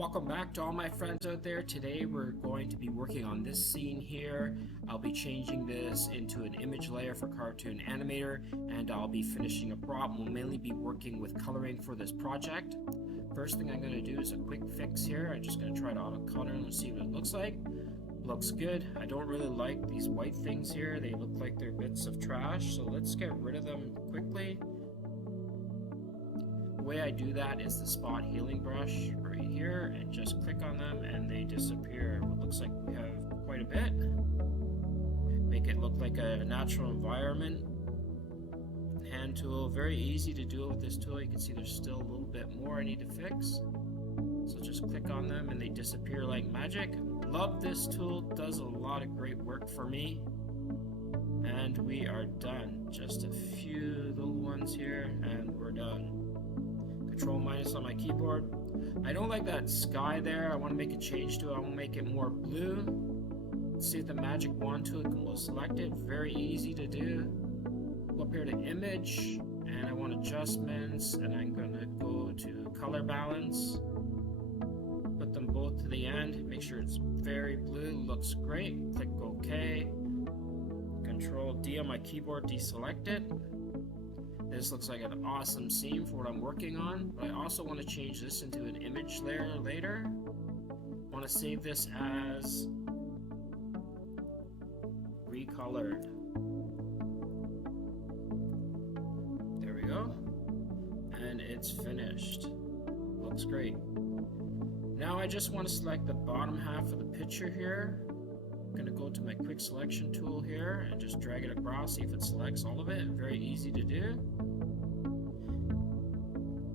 Welcome back to all my friends out there. Today we're going to be working on this scene here. I'll be changing this into an image layer for Cartoon Animator, and I'll be finishing a prop. We'll mainly be working with coloring for this project. First thing I'm going to do is a quick fix here. I'm just going to try to auto color and see what it looks like. Looks good. I don't really like these white things here. They look like they're bits of trash, so let's get rid of them quickly. The way I do that is the spot healing brush right here, and just click on them and they disappear. It looks like we have quite a bit. Make it look like a natural environment. Hand tool, very easy to do it with this tool. You can see there's still a little bit more I need to fix. So just click on them and they disappear like magic. Love this tool, does a lot of great work for me. And we are done. Just a few little ones here and we're done. Control minus on my keyboard. I don't like that sky there. I want to make a change to it. I want to make it more blue. Let's see if the magic wand tool can go select it. Very easy to do. Go up here to image and I want adjustments and I'm going to go to color balance. Put them both to the end. Make sure it's very blue. Looks great. Click OK. Control D on my keyboard, deselect it. This looks like an awesome scene for what I'm working on, but I also want to change this into an image layer later. I want to save this as recolored. There we go. And it's finished. Looks great. Now I just want to select the bottom half of the picture here. I'm going to go to my quick selection tool here and just drag it across, see if it selects all of it. Very easy to do.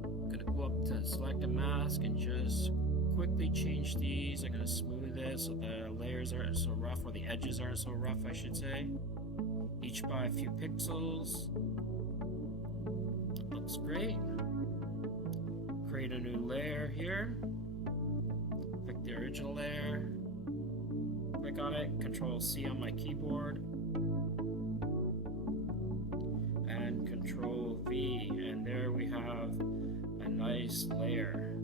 I'm going to go up to select a mask and just quickly change these. I'm going to smooth it so the layers aren't so rough, or the edges aren't so rough I should say. Each by a few pixels. Looks great. Create a new layer here. Click the original layer. Click on it, Control C on my keyboard, and Control V, and there we have a nice layer.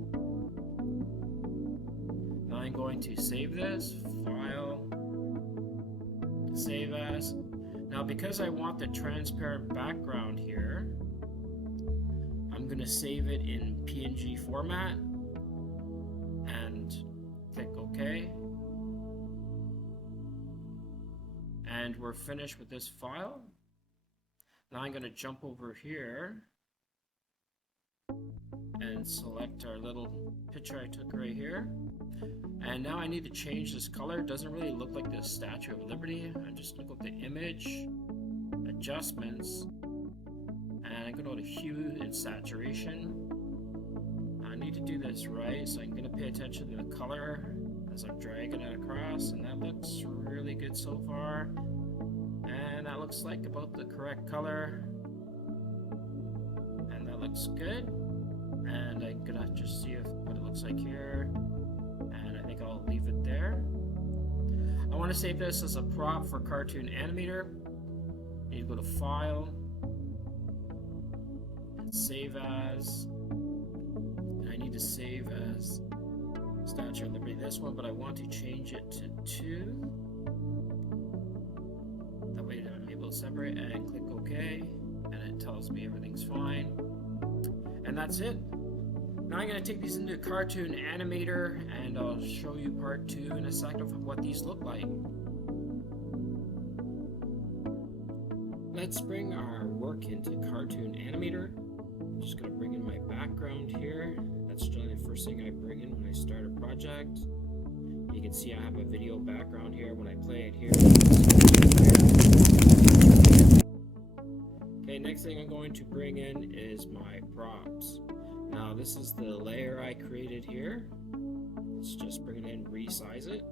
Now I'm going to save this, File, Save As. Now because I want the transparent background here, I'm going to save it in PNG format, and click OK. And we're finished with this file. Now I'm going to jump over here and select our little picture I took right here. And now I need to change this color. It doesn't really look like the Statue of Liberty. I'm just going to go to Image, Adjustments, and I'm going to go to Hue and Saturation. I need to do this right, so I'm going to pay attention to the color as I'm dragging it across, and that looks really good so far. And that looks like about the correct color. And that looks good. And I'm gonna just see what it looks like here. And I think I'll leave it there. I want to save this as a prop for Cartoon Animator. I need to go to File, and Save As. And I need to save as Statue of Liberty, this one, but I want to change it to 2. That way I'm able to separate, and click OK, and it tells me everything's fine. And that's it. Now I'm going to take these into Cartoon Animator, and I'll show you part 2 in a second of what these look like. Let's bring our work into Cartoon Animator. I'm just going to bring in my background here. That's generally the first thing I bring in when I start a project. You can see I have a video background here. When I play it here. Okay, next thing I'm going to bring in is my props. Now this is the layer I created here. Let's just bring it in, resize it.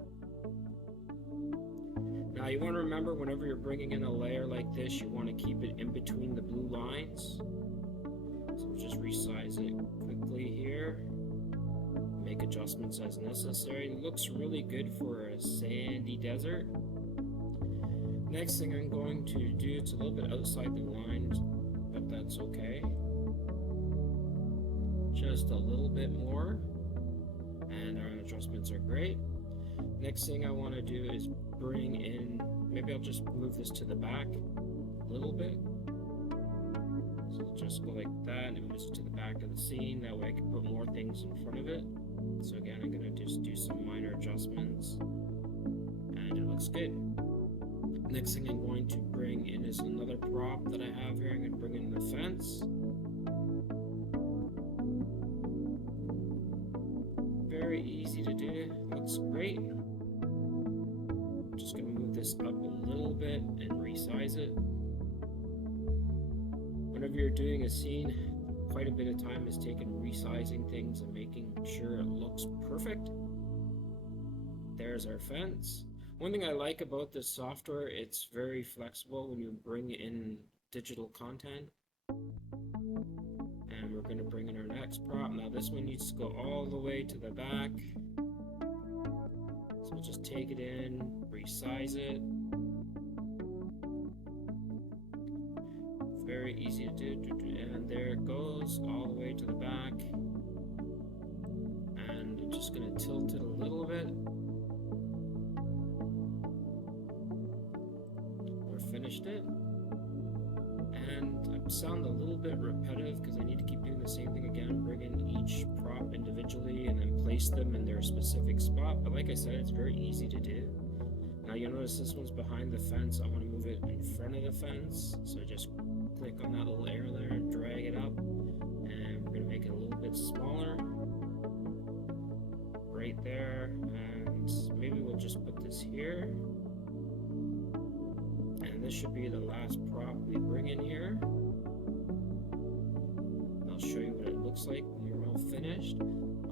Now you want to remember, whenever you're bringing in a layer like this, you want to keep it in between the blue lines. So we'll just resize it quickly here. Make adjustments as necessary. It looks really good for a sandy desert. Next thing I'm going to do, it's a little bit outside the lines, but that's okay. Just a little bit more. And our adjustments are great. Next thing I want to do is bring in, maybe I'll just move this to the back a little bit. So I'll just go like that and move this to the back of the scene. That way I can put more things in front of it. So again, I'm going to just do some minor adjustments. And it looks good. Next thing I'm going to bring in is another prop that I have here. I'm going to bring in the fence. Very easy to do. Looks great. Just going to move this up a little bit and resize it. Whenever you're doing a scene, quite a bit of time is taken resizing things and making sure it looks perfect. There's our fence. One thing I like about this software, it's very flexible when you bring in digital content. And we're going to bring in our next prop. Now this one needs to go all the way to the back. So we'll just take it in, resize it. Very easy to do, and there it goes all the way to the back. And I'm just going to tilt it a little bit. We're finished it. And I sound a little bit repetitive because I need to keep doing the same thing again, bring in each prop individually and then place them in their specific spot. But like I said, it's very easy to do. Now you'll notice this one's behind the fence. I want to move it in front of the fence. So just click on that little arrow there and drag it up. And we're going to make it a little bit smaller. Right there. And maybe we'll just put this here. And this should be the last prop we bring in here. I'll show you what it looks like when we're all finished.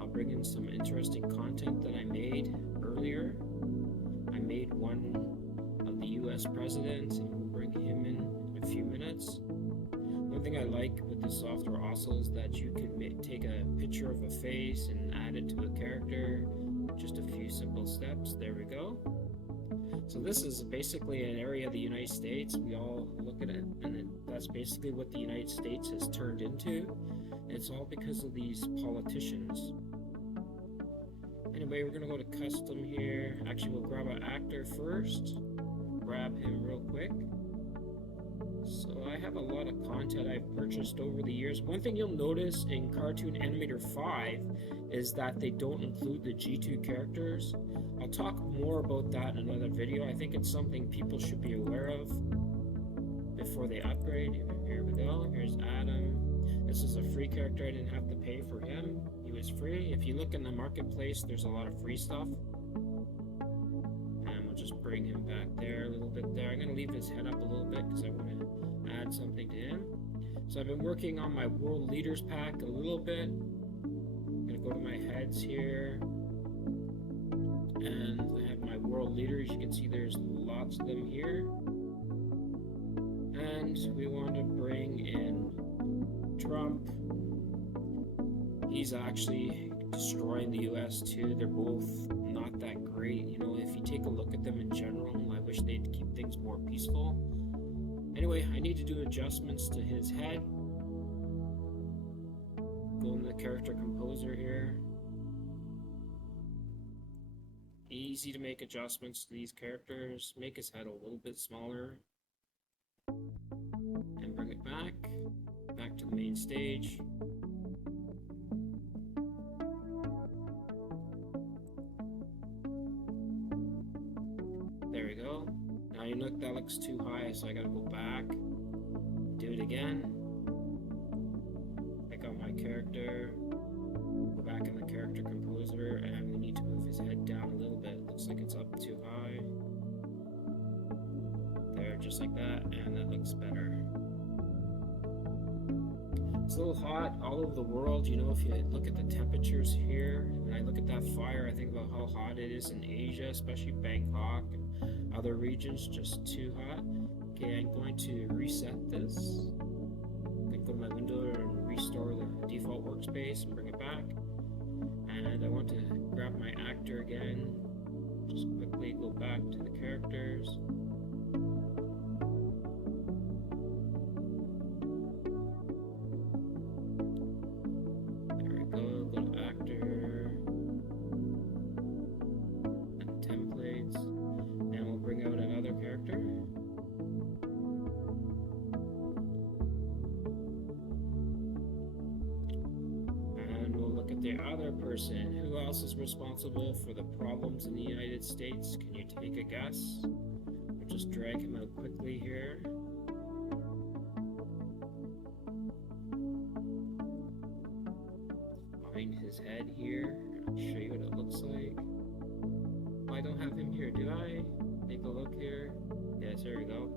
I'll bring in some interesting content that I made earlier. I made one of the US president, and we'll bring him in a few minutes. One thing I like with this software also is that you can take a picture of a face and add it to a character. Just a few simple steps. There we go. So this is basically an area of the United States. We all look at it, and that's basically what the United States has turned into. It's all because of these politicians. Anyway, we're going to go to custom here. Actually, we'll grab an actor first. Grab him real quick. So I have a lot of content I've purchased over the years. One thing you'll notice in Cartoon Animator 5 is that they don't include the G2 characters. I'll talk more about that in another video. I think it's something people should be aware of before they upgrade. Here we go. Here's Adam. This is a free character. I didn't have to pay for him. He was free. If you look in the marketplace, there's a lot of free stuff. And we'll just bring him back there a little bit there. I'm going to leave his head up a little bit because I want to add something to him. So I've been working on my World Leaders pack a little bit. I'm going to go to my heads here. And I have my World Leaders. You can see there's lots of them here. And we want to bring in Trump. He's actually destroying the US too. They're both not that great. You know, if you take a look at them in general, I wish they'd keep things more peaceful. Anyway, I need to do adjustments to his head. Go in the character composer here. Easy to make adjustments to these characters. Make his head a little bit smaller. And bring it back to the main stage. There we go. Now you look, that looks too high, so I gotta go back. Do it again. Pick out my character. Go back in the character composer, and we need to move his head down a little bit. Looks like it's up too high. There, just like that, and that looks better. It's a little hot all over the world. You know, if you look at the temperatures here, and I look at that fire, I think about how hot it is in Asia, especially Bangkok and other regions, just too hot. Okay, I'm going to reset this. I'm going to go to my window and restore the default workspace and bring it back. And I want to grab my actor again. Just quickly go back to the characters. another person. Who else is responsible for the problems in the United States? Can you take a guess? We'll just drag him out quickly here. Find his head here. I'll show you what it looks like. Oh, I don't have him here, do I? Take a look here. Yes, there we go.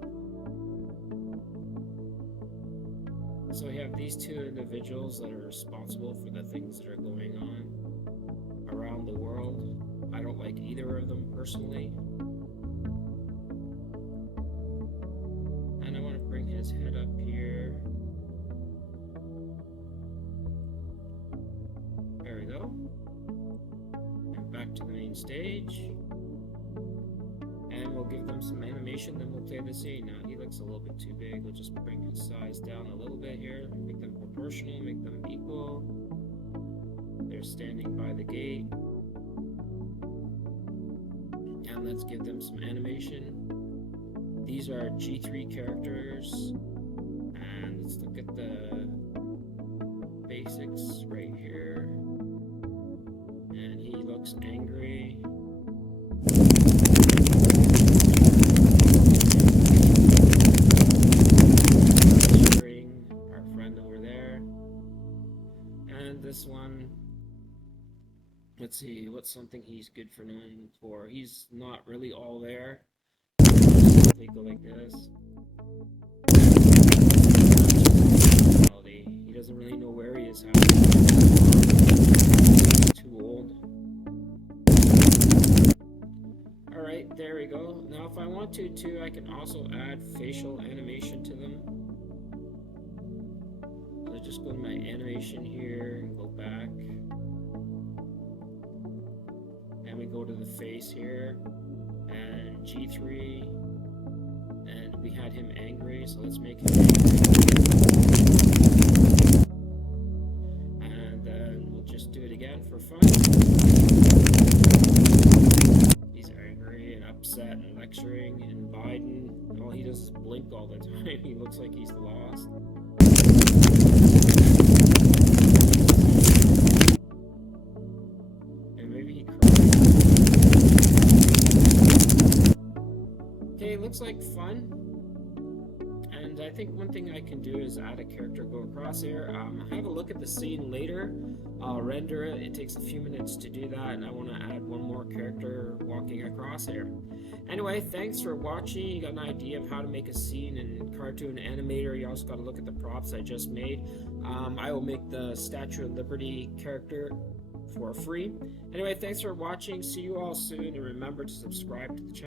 So we have these two individuals that are responsible for the things that are going on around the world. I don't like either of them personally. And I want to bring his head up here. There we go. And back to the main stage. And we'll give them some animation, then we'll play the scene. Now he looks a little bit too big. We'll just bring his size down a little bit here, make them proportional, make them equal. They're standing by the gate. And let's give them some animation. These are G3 characters. And let's look at the basics right here. And he looks angry. This one, let's see, what's something he's good for known for? He's not really all there. They go like this. He doesn't really know where he is. He's too old. Alright, there we go. Now if I want to too, I can also add facial animation to them. Just go to my animation here and go back, and we go to the face here and G3, and we had him angry, so let's make him angry, and then we'll just do it again for fun. He's angry and upset and lecturing, and Biden, all he does is blink all the time. He looks like he's lost. Okay, looks like fun. And I think one thing I can do is add a character go across here. Have a look at the scene later. I'll render it. It takes a few minutes to do that, and I want to add one more character walking across here. Anyway, thanks for watching. You got an idea of how to make a scene in Cartoon Animator. You also got to look at the props I just made. I will make the Statue of Liberty character for free. Anyway, thanks for watching. See you all soon, and remember to subscribe to the channel.